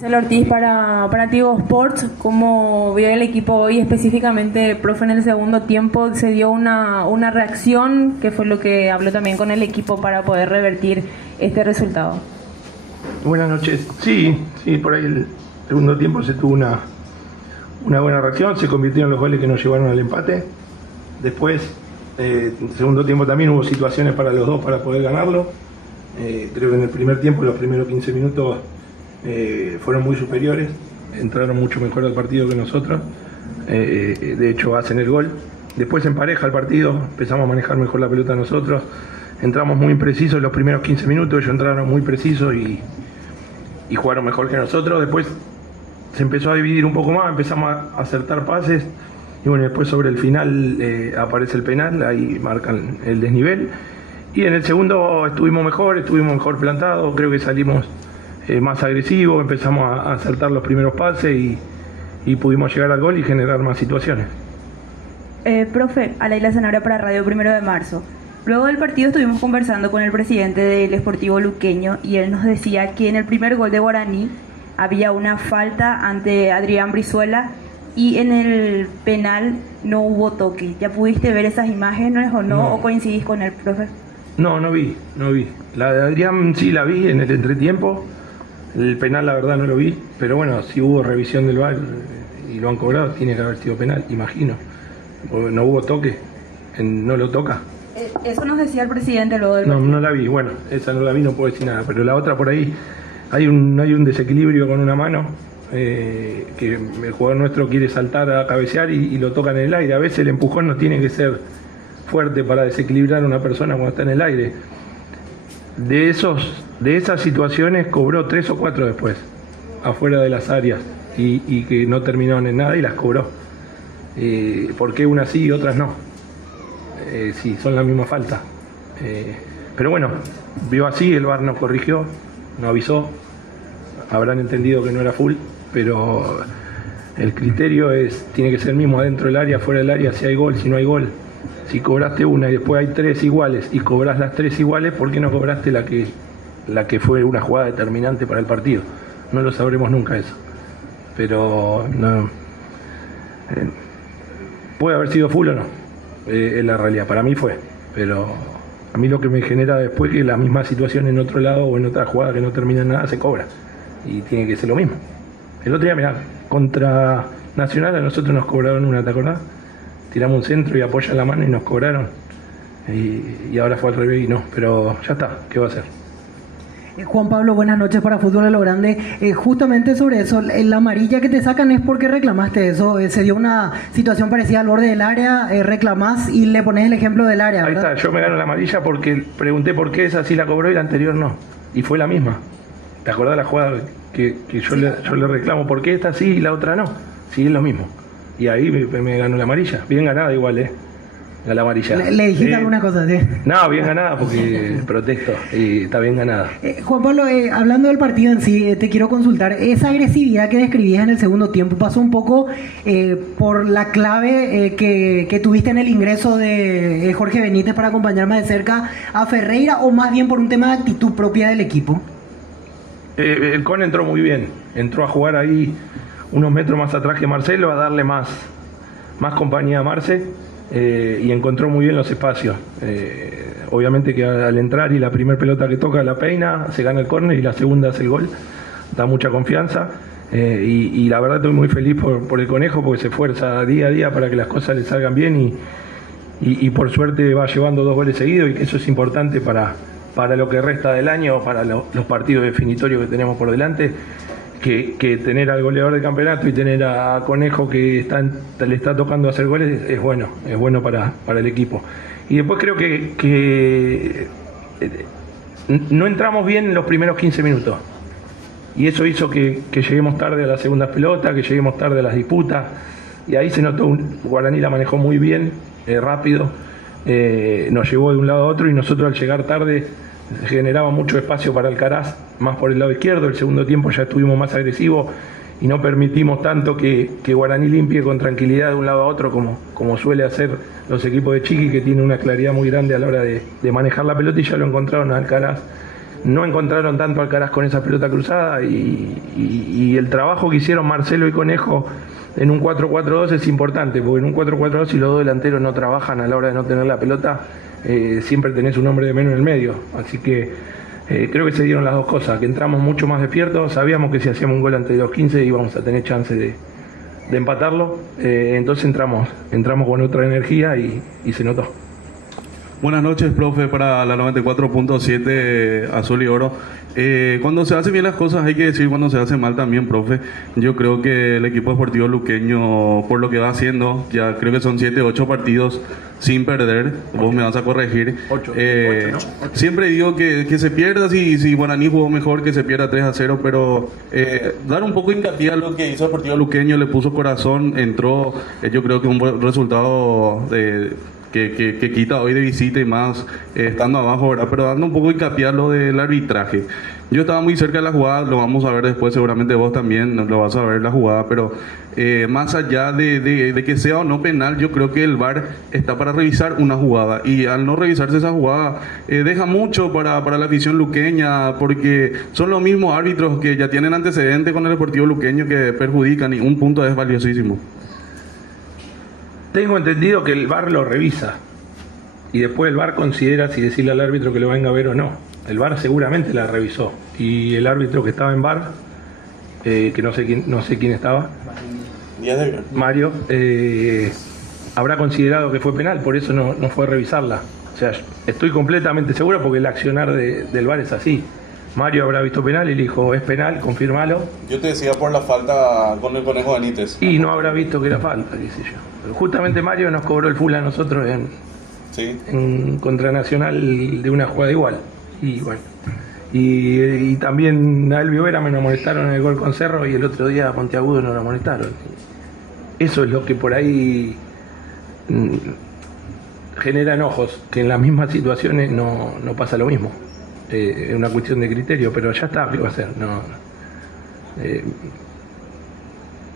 Marcelo Ortiz para Tigo Sports. ¿Cómo vio el equipo hoy específicamente, profe, en el segundo tiempo? ¿Se dio una reacción? ¿Qué fue lo que habló también con el equipo para poder revertir este resultado? Buenas noches. Sí, por ahí el segundo tiempo se tuvo una buena reacción, se convirtieron los goles que nos llevaron al empate. Después, en el segundo tiempo también hubo situaciones para los dos para poder ganarlo. Creo que en el primer tiempo, los primeros 15 minutos, fueron muy superiores, entraron mucho mejor al partido que nosotros, de hecho hacen el gol. Después empareja el partido, empezamos a manejar mejor la pelota nosotros, entramos muy imprecisos en los primeros 15 minutos, ellos entraron muy precisos y jugaron mejor que nosotros. Después se empezó a dividir un poco más, empezamos a acertar pases y bueno, después sobre el final aparece el penal, ahí marcan el desnivel y en el segundo estuvimos mejor plantados, creo que salimos más agresivos, empezamos a acertar los primeros pases y pudimos llegar al gol y generar más situaciones. Profe, Alaila Zanabria para Radio 1 de Marzo. Luego del partido estuvimos conversando con el presidente del Sportivo Luqueño y él nos decía que en el primer gol de Guaraní había una falta ante Adrián Brizuela y en el penal no hubo toque. ¿Ya pudiste ver esas imágenes o no? ¿O coincidís con el profe? No vi. La de Adrián sí la vi en el entretiempo. El penal la verdad no lo vi, pero bueno, si hubo revisión del VAR y lo han cobrado, tiene que haber sido penal, imagino. No hubo toque, no lo toca. Eso nos decía el presidente luego del partido. No la vi, bueno, esa no la vi, no puedo decir nada, pero la otra por ahí, hay un desequilibrio con una mano, que el jugador nuestro quiere saltar a cabecear y lo toca en el aire. A veces el empujón no tiene que ser fuerte para desequilibrar a una persona cuando está en el aire. De esas situaciones cobró 3 o 4 después, afuera de las áreas, y que no terminaron en nada y las cobró. ¿Por qué unas sí y otras no? Sí, son la misma falta. Pero bueno, vio así, el VAR nos corrigió, nos avisó, habrán entendido que no era full, pero el criterio tiene que ser el mismo adentro del área, fuera del área, si hay gol, si no hay gol. Si cobraste una y después hay 3 iguales y cobras las 3 iguales, ¿por qué no cobraste la que fue una jugada determinante para el partido? No lo sabremos nunca eso. Pero no, puede haber sido full o no, es la realidad. Para mí fue, pero a mí lo que me genera después que la misma situación en otro lado o en otra jugada que no termina en nada se cobra. Y tiene que ser lo mismo. El otro día, mirá, contra Nacional a nosotros nos cobraron una, ¿te acordás? Tiramos un centro y apoyan la mano y nos cobraron. Y ahora fue al revés y no, pero ya está, ¿qué va a hacer? Juan Pablo, buenas noches para Fútbol a lo Grande. Justamente sobre eso, la amarilla que te sacan es porque reclamaste eso. Se dio una situación parecida al borde del área, reclamás y le pones el ejemplo del área, ¿verdad? Ahí está, yo me gano la amarilla porque pregunté por qué esa sí la cobró y la anterior no. Y fue la misma. ¿Te acordás de la jugada que yo le reclamo por qué esta sí y la otra no? Sí, es lo mismo. Y ahí me ganó la amarilla. Bien ganada igual, la amarilla. ¿Le dijiste alguna cosa? ¿Sí? No, bien ganada porque protesto y está bien ganada. Juan Pablo, hablando del partido en sí, te quiero consultar. Esa agresividad que describías en el segundo tiempo pasó un poco por la clave que tuviste en el ingreso de Jorge Benítez para acompañar más de cerca a Ferreira, o más bien por un tema de actitud propia del equipo. El Con entró muy bien. Entró a jugar ahí unos metros más atrás que Marcelo, a darle más compañía a Marce, y encontró muy bien los espacios. Obviamente que al entrar y la primera pelota que toca la peina, se gana el córner y la segunda hace el gol, da mucha confianza, y la verdad estoy muy feliz por el Conejo porque se esfuerza día a día para que las cosas le salgan bien y por suerte va llevando 2 goles seguidos y que eso es importante para lo que resta del año, para los partidos definitorios que tenemos por delante. Que tener al goleador del campeonato y tener a Conejo que le está tocando hacer goles es bueno para el equipo. Y después creo que no entramos bien en los primeros 15 minutos y eso hizo que lleguemos tarde a las segundas pelotas, que lleguemos tarde a las disputas, y ahí se notó, Guaraní la manejó muy bien, rápido, nos llevó de un lado a otro y nosotros al llegar tarde generaba mucho espacio para Alcaraz, más por el lado izquierdo. El segundo tiempo ya estuvimos más agresivos y no permitimos tanto que Guaraní limpie con tranquilidad de un lado a otro como suele hacer los equipos de Chiqui, que tiene una claridad muy grande a la hora de manejar la pelota, y ya lo encontraron a Alcaraz no encontraron tanto Alcaraz con esa pelota cruzada y el trabajo que hicieron Marcelo y Conejo en un 4-4-2 es importante, porque en un 4-4-2 si los dos delanteros no trabajan a la hora de no tener la pelota, siempre tenés un hombre de menos en el medio. Así que creo que se dieron las dos cosas, que entramos mucho más despiertos, sabíamos que si hacíamos un gol antes de los 15 íbamos a tener chance de empatarlo, entonces entramos con otra energía y se notó. Buenas noches, profe, para la 94.7 Azul y Oro. Cuando se hacen bien las cosas hay que decir cuando se hace mal también, profe. Yo creo que el equipo deportivo luqueño, por lo que va haciendo, ya creo que son 7, 8 partidos sin perder. Vos me vas a corregir. 8, ¿no? Siempre digo que se pierda, si Guaraní jugó mejor, que se pierda 3-0, pero dar un poco de hincapié a lo que hizo el deportivo luqueño, le puso corazón, entró, yo creo que un buen resultado que quita hoy de visita y más estando abajo, ¿verdad? Pero dando un poco de hincapié a lo del arbitraje. Yo estaba muy cerca de la jugada, lo vamos a ver después, seguramente vos también lo vas a ver la jugada, pero más allá de que sea o no penal, yo creo que el VAR está para revisar una jugada, y al no revisarse esa jugada deja mucho para la afición luqueña, porque son los mismos árbitros que ya tienen antecedentes con el Deportivo Luqueño que perjudican, y un punto es valiosísimo. Tengo entendido que el VAR lo revisa y después el VAR considera si decirle al árbitro que lo venga a ver o no. El VAR seguramente la revisó y el árbitro que estaba en VAR, que no sé quién estaba, Mario, habrá considerado que fue penal, por eso no fue a revisarla. O sea, estoy completamente seguro porque el accionar del VAR es así. Mario habrá visto penal y le dijo, es penal, confírmalo. Yo te decía por la falta con el Conejo Benítez. Y no habrá visto que era falta, qué sé yo. Pero justamente Mario nos cobró el full a nosotros en contra Nacional de una jugada igual. Y bueno, y también a Elvio Vera me lo amonestaron en el gol con Cerro y el otro día a Monteagudo nos lo amonestaron. Eso es lo que por ahí genera enojos, que en las mismas situaciones no pasa lo mismo. Es una cuestión de criterio, pero ya está, ¿qué va a hacer?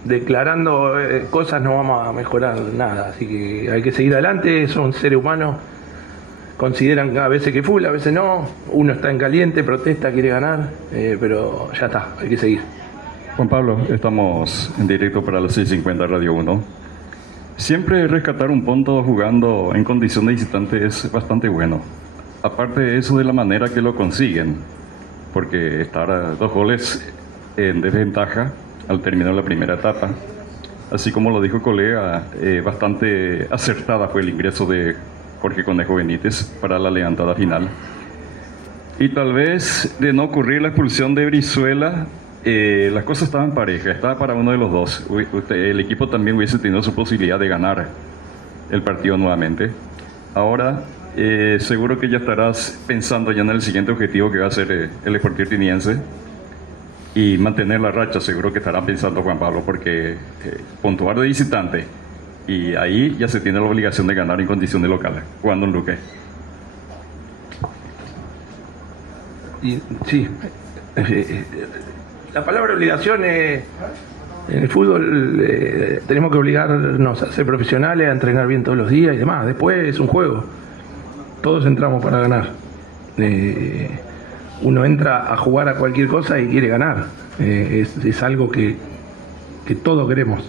Declarando cosas no vamos a mejorar nada, así que hay que seguir adelante, son seres humanos, consideran a veces que full, a veces no, uno está en caliente, protesta, quiere ganar, pero ya está, hay que seguir. Juan Pablo, estamos en directo para los 650 Radio 1. Siempre rescatar un punto jugando en condición de visitante es bastante bueno. Aparte de eso, de la manera que lo consiguen, porque estar a 2 goles en desventaja al terminar la primera etapa, así como lo dijo el colega, bastante acertada fue el ingreso de Jorge Conejo Benítez para la levantada final. Y tal vez de no ocurrir la expulsión de Brizuela, las cosas estaban parejas, estaba para uno de los dos. El equipo también hubiese tenido su posibilidad de ganar el partido nuevamente. Ahora seguro que ya estarás pensando ya en el siguiente objetivo, que va a ser el Sporting Tiniense, y mantener la racha. Seguro que estarán pensando, Juan Pablo, porque puntuar de visitante, y ahí ya se tiene la obligación de ganar en condición de local, jugando en Luque. Y sí, la palabra obligación en el fútbol, tenemos que obligarnos a ser profesionales, a entrenar bien todos los días y demás. Después es un juego, todos entramos para ganar. Uno entra a jugar a cualquier cosa y quiere ganar. Es algo que todos queremos.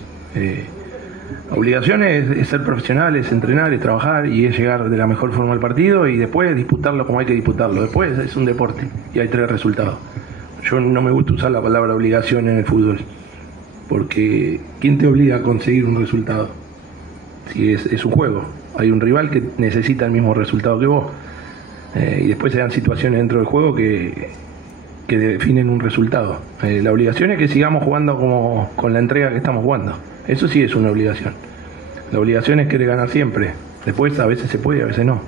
Obligación es ser profesional, es entrenar, es trabajar y es llegar de la mejor forma al partido y después disputarlo como hay que disputarlo. Después es un deporte y hay 3 resultados. Yo no me gusta usar la palabra obligación en el fútbol, porque ¿quién te obliga a conseguir un resultado? Si es un juego, hay un rival que necesita el mismo resultado que vos, y después se dan situaciones dentro del juego que definen un resultado. La obligación es que sigamos jugando como con la entrega que estamos jugando. Eso sí es una obligación. La obligación es querer ganar siempre. Después a veces se puede, a veces no.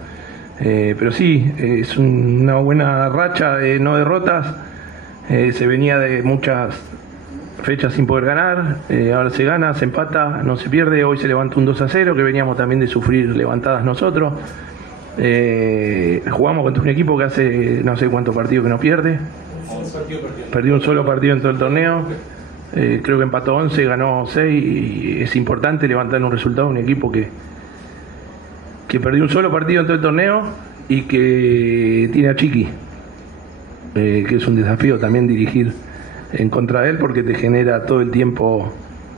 Pero sí, es una buena racha de no derrotas. Se venía de muchas fechas sin poder ganar, ahora se gana, se empata, no se pierde. Hoy se levantó un 2-0, que veníamos también de sufrir levantadas nosotros. Jugamos contra un equipo que hace no sé cuántos partidos que no pierde. Perdió un solo partido en todo el torneo. Creo que empató 11, ganó 6, y es importante levantar un resultado a un equipo que perdió un solo partido en todo el torneo y que tiene a Chiqui. que es un desafío también dirigir en contra de él, porque te genera todo el tiempo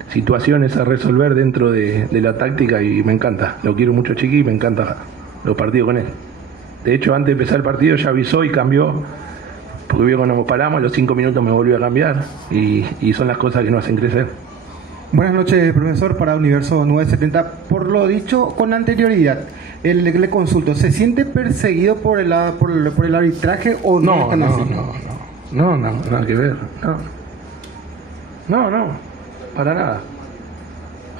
situaciones a resolver dentro de la táctica, y me encanta. Lo quiero mucho, Chiqui, y me encanta los partidos con él. De hecho, antes de empezar el partido ya avisó y cambió, porque vio cuando nos paramos, a los 5 minutos me volvió a cambiar, y son las cosas que nos hacen crecer. Buenas noches, profesor, para Universo 970. Por lo dicho con anterioridad, le consulto, ¿se siente perseguido por el arbitraje o no están así? No, nada que ver. No, para nada.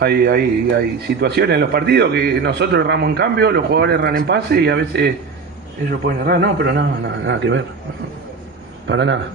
Hay situaciones en los partidos que nosotros erramos en cambio, los jugadores erran en pase y a veces ellos pueden errar. No, pero nada que ver. Para nada.